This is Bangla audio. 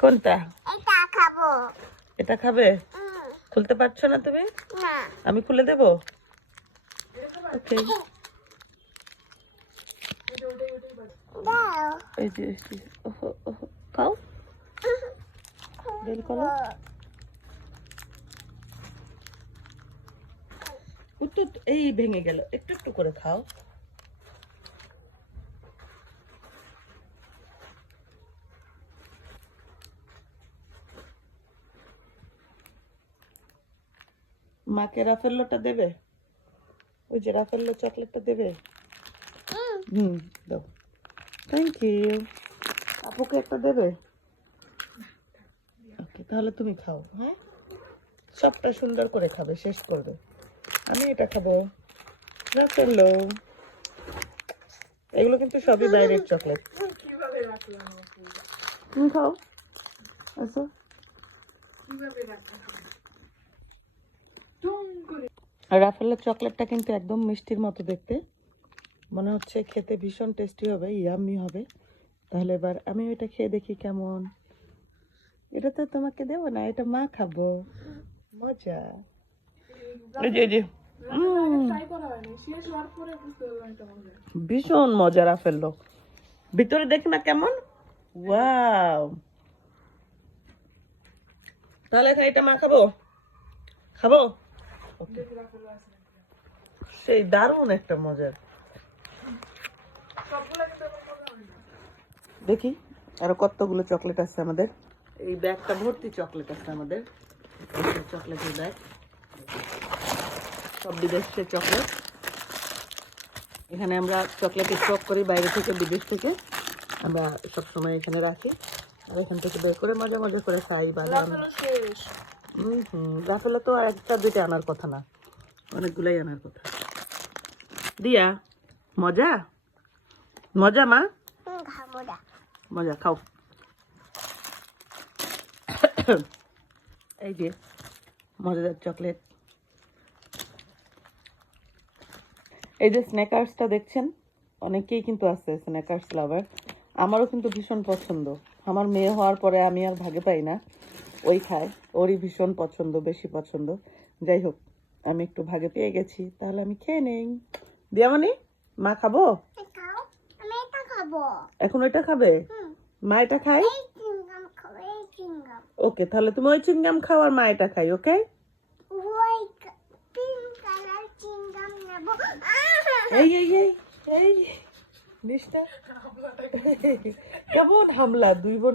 কোনটা? এটা খাবো। এটা খাবে? খুলতে পারছো না তুমি? না। আমি খুলে দেব? ওকে। দাও। এই যে ওহো ওহো খাও। বের করো। এই ভেঙে গেল, একটু একটু করে খাও। মাকে রাফেল্লোটা দেবে? ওই যে রাফেল্লো চকলেটটা দেবে? দাও। Thank you. আপুকে একটা দেবে? ওকে, তাহলে তুমি খাও। হ্যাঁ, সবটা সুন্দর করে খাবে, শেষ করবে। আমি এটা খাবো। রাফেল্লো, এগুলো কিন্তু সবই বাইরের চকলেট। তুমি খাও। আচ্ছা, আর রাফেলের চকলেটটা কিন্তু একদম মিষ্টির মতো দেখতে, মনে হচ্ছে খেতে ভীষণ টেস্টি হবে, ইয়াম্মি হবে। তাহলে এবার আমি ওইটা খেয়ে দেখি কেমন। এটা তো তোমাকে দেবো না, এটা মা খাবো। মজা। এই যে ভীষণ মজা রাফেল্লো। ভিতরে দেখি না কেমন। ওয়াও, তাহলে এটা মা খাবো? খাবো। সেই দারুণ একটা মজার। দেখি আরো কতগুলো চকলেট আছে আমাদের। এই ব্যাগটা ভর্তি চকলেট আছে আমাদের। চকলেটের ব্যাগ, সব বিদেশের চকলেট। এখানে আমরা চকলেট স্টক করি বাইরে থেকে, বিদেশ থেকে আমরা সবসময় এখানে রাখি। আর এখান থেকে বের করে মজা মজা করে খাই। বাদাম রাফেলো তো একটা দুইটা আনার কথা না, অনেকগুলাই আনার কথা। দিয়া মজা মজা মা, মজা খাও। এই যে মজাদার চকলেট। এই যে স্ন্যাকার্সটা দেখছেন, অনেকেই কিন্তু আছে স্ন্যাকার্স লাভার। আমারও কিন্তু ভীষণ পছন্দ। আমার মেয়ে হওয়ার পরে আমি আর ভাগে পাই না, ওই খায়, ওরই ভীষণ পছন্দ, বেশি পছন্দ। যাই হোক, আমি একটু ভাগে পেয়ে গেছি, তাহলে আমি খেয়ে নেই। দিয়ামণি, মা খাবো? এখন ওইটা খাবে? মা এটা খাই? ওকে, তাহলে তুমি ওই চিংগাম খাও আর মা এটা খাই। ওকে, এই এই এই এই নিষ্ঠা কেমন হামলা দুই বোন।